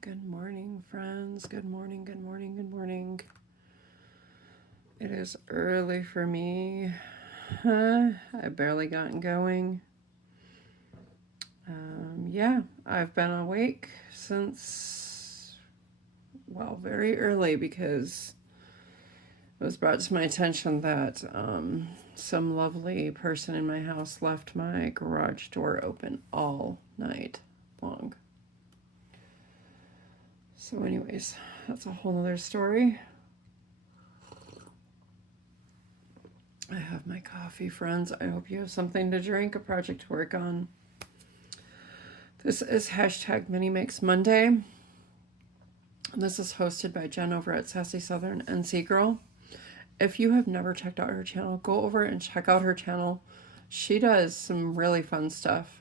Good morning, friends. Good morning, good morning, good morning. It is early for me. I barely gotten going. Yeah, I've been awake since, well, very early because it was brought to my attention that some lovely person in my house left my garage door open all night long. So anyways, that's a whole other story. I have my coffee, friends. I hope you have something to drink, a project to work on. This is hashtag Mini Mix Monday. This is hosted by Jen over at Sassy Southern NC Girl. If you have never checked out her channel, go over and check out her channel. She does some really fun stuff.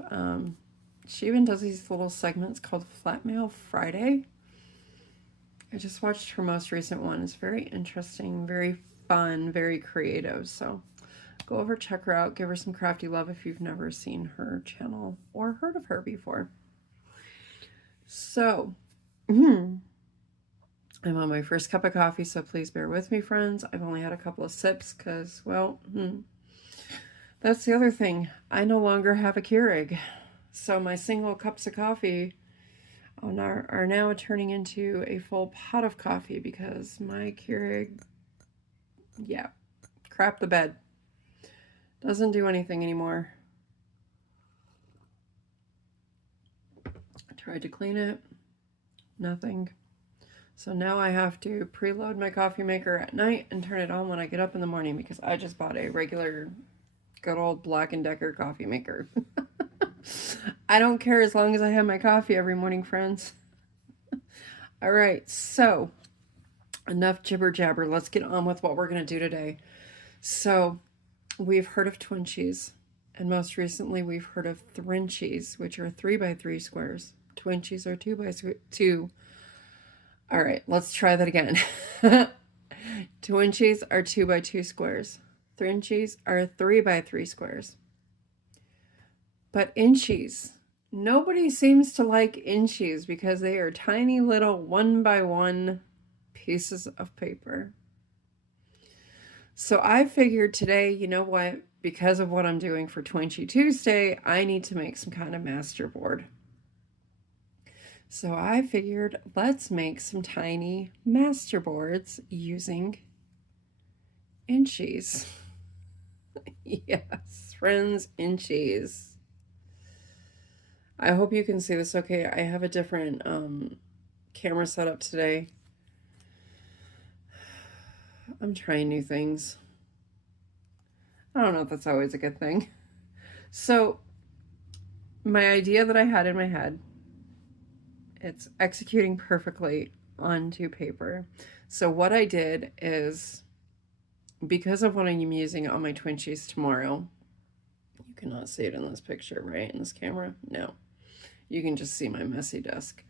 She even does these little segments called Flat Mail Friday. I just watched her most recent one. It's very interesting, very fun, very creative. So go over, check her out, give her some crafty love if you've never seen her channel or heard of her before. So, I'm on my first cup of coffee, so please bear with me, friends. I've only had a couple of sips because, well, that's the other thing. I no longer have a Keurig. So my single cups of coffee are now turning into a full pot of coffee because my Keurig, yeah, crap the bed. Doesn't do anything anymore. I tried to clean it, nothing. So now I have to preload my coffee maker at night and turn it on when I get up in the morning because I just bought a regular good old Black & Decker coffee maker. I don't care as long as I have my coffee every morning, friends. All right, so enough jibber jabber. Let's get on with what we're going to do today. So we've heard of Twinchies, and most recently we've heard of Thrinchies, which are 3x3 squares. Twinchies are 2x2. All right, let's try that again. Twinchies are 2x2 squares. Thrinchies are 3x3 squares. But Inchies, nobody seems to like Inchies because they are tiny little 1x1 pieces of paper. So I figured today, you know what, because of what I'm doing for Twinchy Tuesday, I need to make some kind of masterboard. So I figured let's make some tiny masterboards using Inchies. Yes, friends, Inchies. I hope you can see this okay. I have a different camera setup today. I'm trying new things. I don't know if that's always a good thing. So my idea that I had in my head, it's executing perfectly onto paper. So what I did is, because of what I'm using on my Twinchies tomorrow, you cannot see it in this picture, right? In this camera? No. You can just see my messy desk.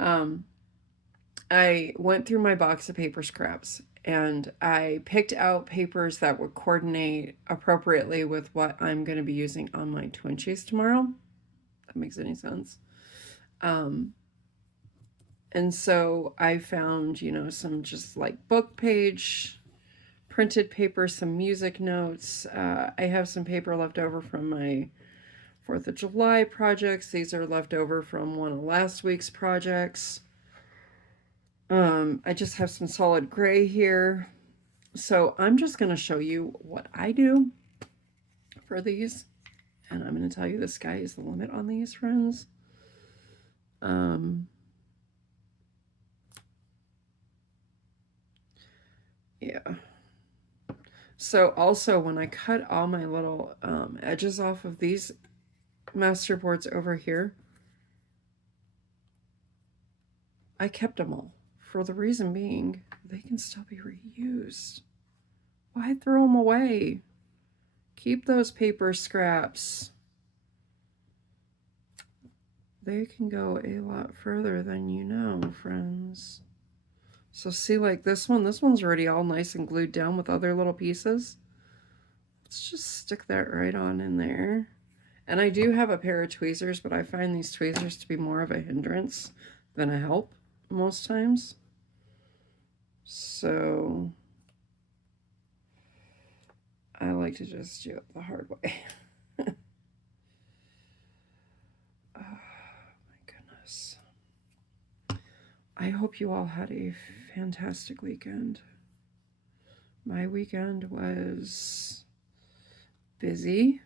I went through my box of paper scraps and I picked out papers that would coordinate appropriately with what I'm going to be using on my Twinchies tomorrow. If that makes any sense. And so I found, some just like book page, printed paper, some music notes. I have some paper left over from my 4th of July projects. These are left over from one of last week's projects. I just have some solid gray here. So I'm just going to show you what I do for these. And I'm going to tell you the sky is the limit on these, friends. Yeah. So also when I cut all my little edges off of these masterboards over here, I kept them all. For the reason being, they can still be reused. Why throw them away? Keep those paper scraps. They can go a lot further than you know, friends. So see, like this one's already all nice and glued down with other little pieces. Let's just stick that right on in there. And I do have a pair of tweezers, but I find these tweezers to be more of a hindrance than a help most times. So I like to just do it the hard way. Oh my goodness. I hope you all had a fantastic weekend. My weekend was busy.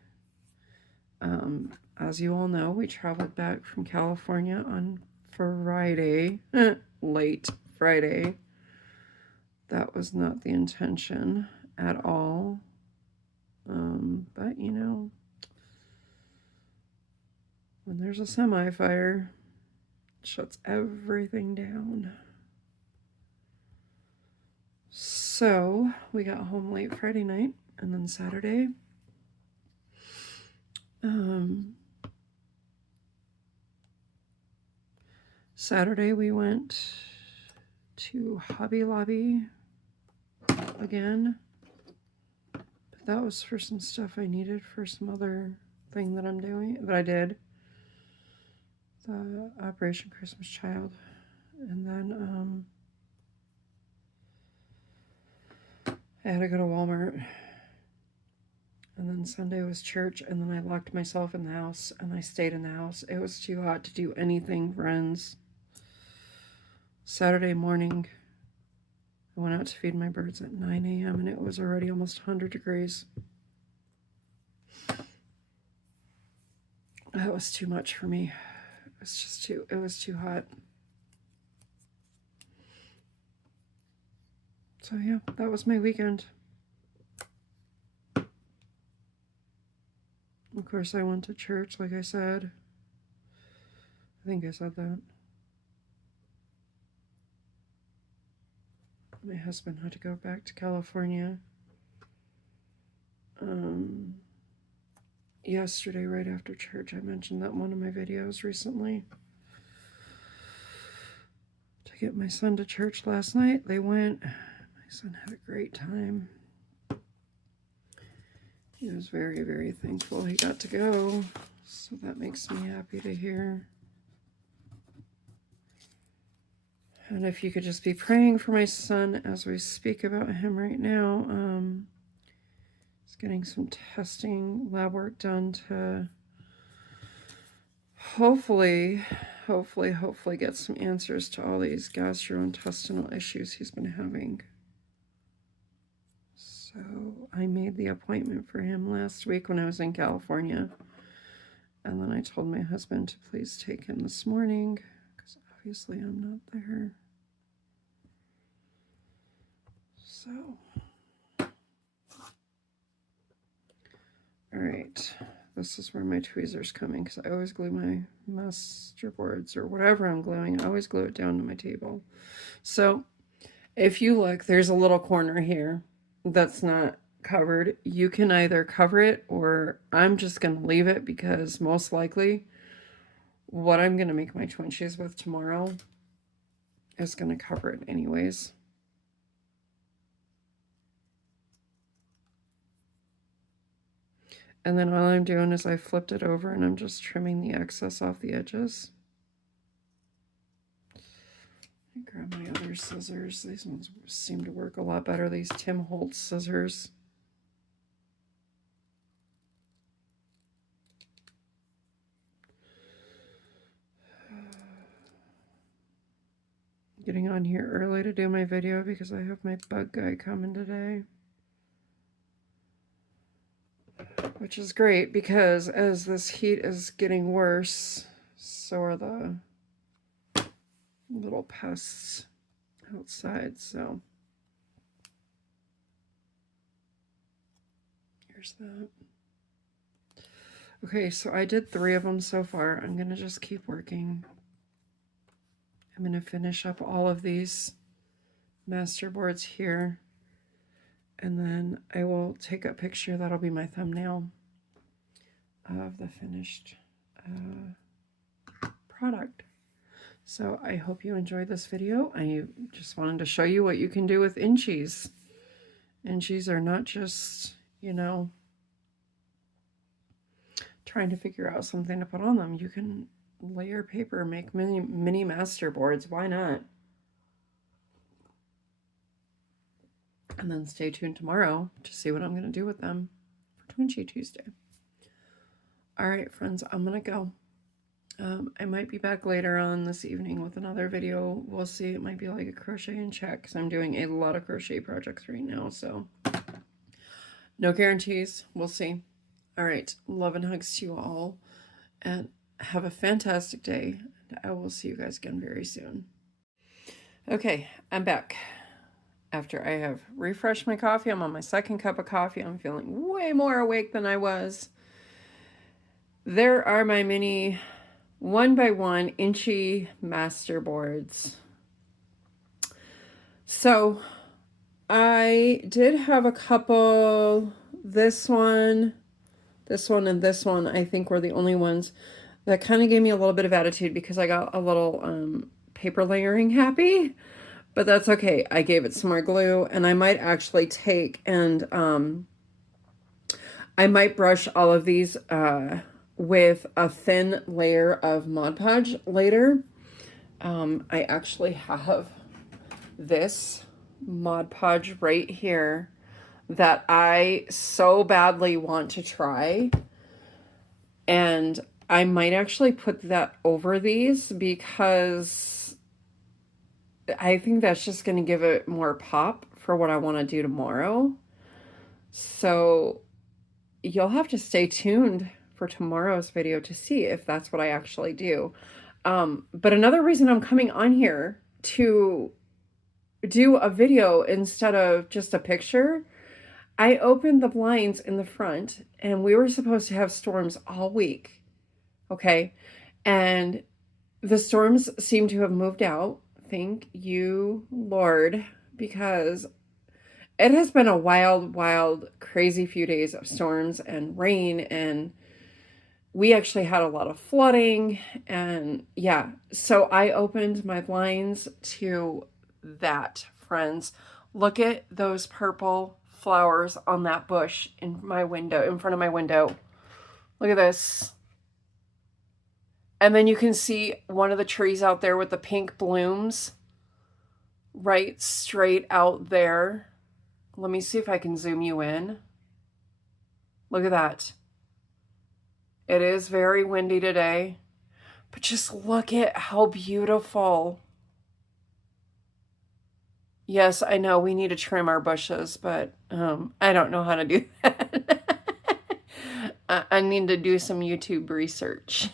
As you all know, we traveled back from California on Friday, late Friday. That was not the intention at all. But you know, when there's a semi-fire, it shuts everything down. So we got home late Friday night, and then Saturday, Saturday we went to Hobby Lobby again. But that was for some stuff I needed for some other thing that I'm doing, that I did. The Operation Christmas Child. And then I had to go to Walmart. And then Sunday was church, and then I locked myself in the house, and I stayed in the house. It was too hot to do anything, friends. Saturday morning, I went out to feed my birds at 9 a.m., and it was already almost 100 degrees. That was too much for me. It was too hot. So yeah, that was my weekend. Of course, I went to church, like I said. I think I said that. My husband had to go back to California yesterday right after church. I mentioned that in one of my videos recently. To get my son to church last night. They went. My son had a great time. He was very, very thankful he got to go. So that makes me happy to hear. And if you could just be praying for my son as we speak about him right now. He's getting some testing, lab work done to hopefully get some answers to all these gastrointestinal issues he's been having. So I made the appointment for him last week when I was in California. And then I told my husband to please take him this morning, because obviously I'm not there. So, all right, this is where my tweezer's coming, because I always glue my masterboards or whatever I'm gluing. I always glue it down to my table. So if you look, there's a little corner here that's not covered. You can either cover it, or I'm just going to leave it, because most likely what I'm going to make my Twinchies with tomorrow is going to cover it anyways. And then all I'm doing is I flipped it over, and I'm just trimming the excess off the edges. Let me grab my other scissors. These ones seem to work a lot better, these Tim Holtz scissors. Getting on here early to do my video because I have my bug guy coming today. Which is great, because as this heat is getting worse, so are the little pests outside. So here's that. Okay, so I did 3 of them so far. I'm going to just keep working. I'm going to finish up all of these masterboards here, and then I will take a picture. That'll be my thumbnail of the finished product. So I hope you enjoyed this video. I just wanted to show you what you can do with Inchies. Inchies are not just, you know, trying to figure out something to put on them. You can layer paper, make mini masterboards. Why not? And then stay tuned tomorrow to see what I'm going to do with them for Twinchie Tuesday. All right, friends, I'm going to go. I might be back later on this evening with another video. We'll see. It might be like a crochet and check because I'm doing a lot of crochet projects right now. So no guarantees. We'll see. All right. Love and hugs to you all. And have a fantastic day. And I will see you guys again very soon. Okay, I'm back. After I have refreshed my coffee, I'm on my second cup of coffee. I'm feeling way more awake than I was. There are my mini 1x1 Inchie masterboards. So I did have a couple. This one, and this one, I think were the only ones that kind of gave me a little bit of attitude because I got a little paper layering happy. But that's okay. I gave it some more glue, and I might actually take and I might brush all of these with a thin layer of Mod Podge later. I actually have this Mod Podge right here that I so badly want to try. And I might actually put that over these because I think that's just going to give it more pop for what I want to do tomorrow. So you'll have to stay tuned for tomorrow's video to see if that's what I actually do. But another reason I'm coming on here to do a video instead of just a picture, I opened the blinds in the front and we were supposed to have storms all week. Okay. And the storms seem to have moved out. Thank you, Lord, because it has been a wild, wild, crazy few days of storms and rain, and we actually had a lot of flooding, and yeah, so I opened my blinds to that, friends. Look at those purple flowers on that bush in my window, in front of my window. Look at this. And then you can see one of the trees out there with the pink blooms right straight out there. Let me see if I can zoom you in. Look at that. It is very windy today, but just look at how beautiful. Yes, I know we need to trim our bushes, but I don't know how to do that. I need to do some YouTube research.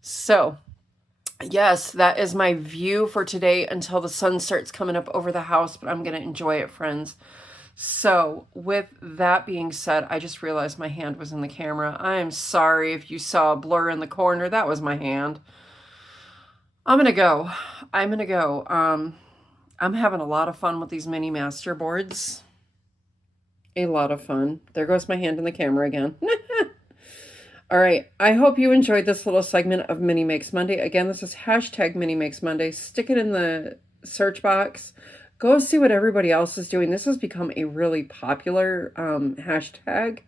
So, yes, that is my view for today until the sun starts coming up over the house, but I'm going to enjoy it, friends. So, with that being said, I just realized my hand was in the camera. I am sorry if you saw a blur in the corner. That was my hand. I'm going to go. I'm having a lot of fun with these mini master boards. A lot of fun. There goes my hand in the camera again. All right, I hope you enjoyed this little segment of Mini Makes Monday. Again, this is hashtag Mini Makes Monday. Stick it in the search box. Go see what everybody else is doing. This has become a really popular hashtag.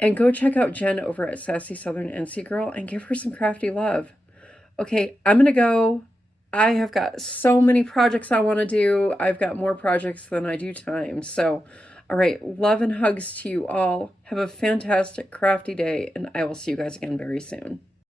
And go check out Jen over at Sassy Southern NC Girl and give her some crafty love. Okay, I'm going to go. I have got so many projects I want to do. I've got more projects than I do time. So, all right, love and hugs to you all. Have a fantastic crafty day, and I will see you guys again very soon.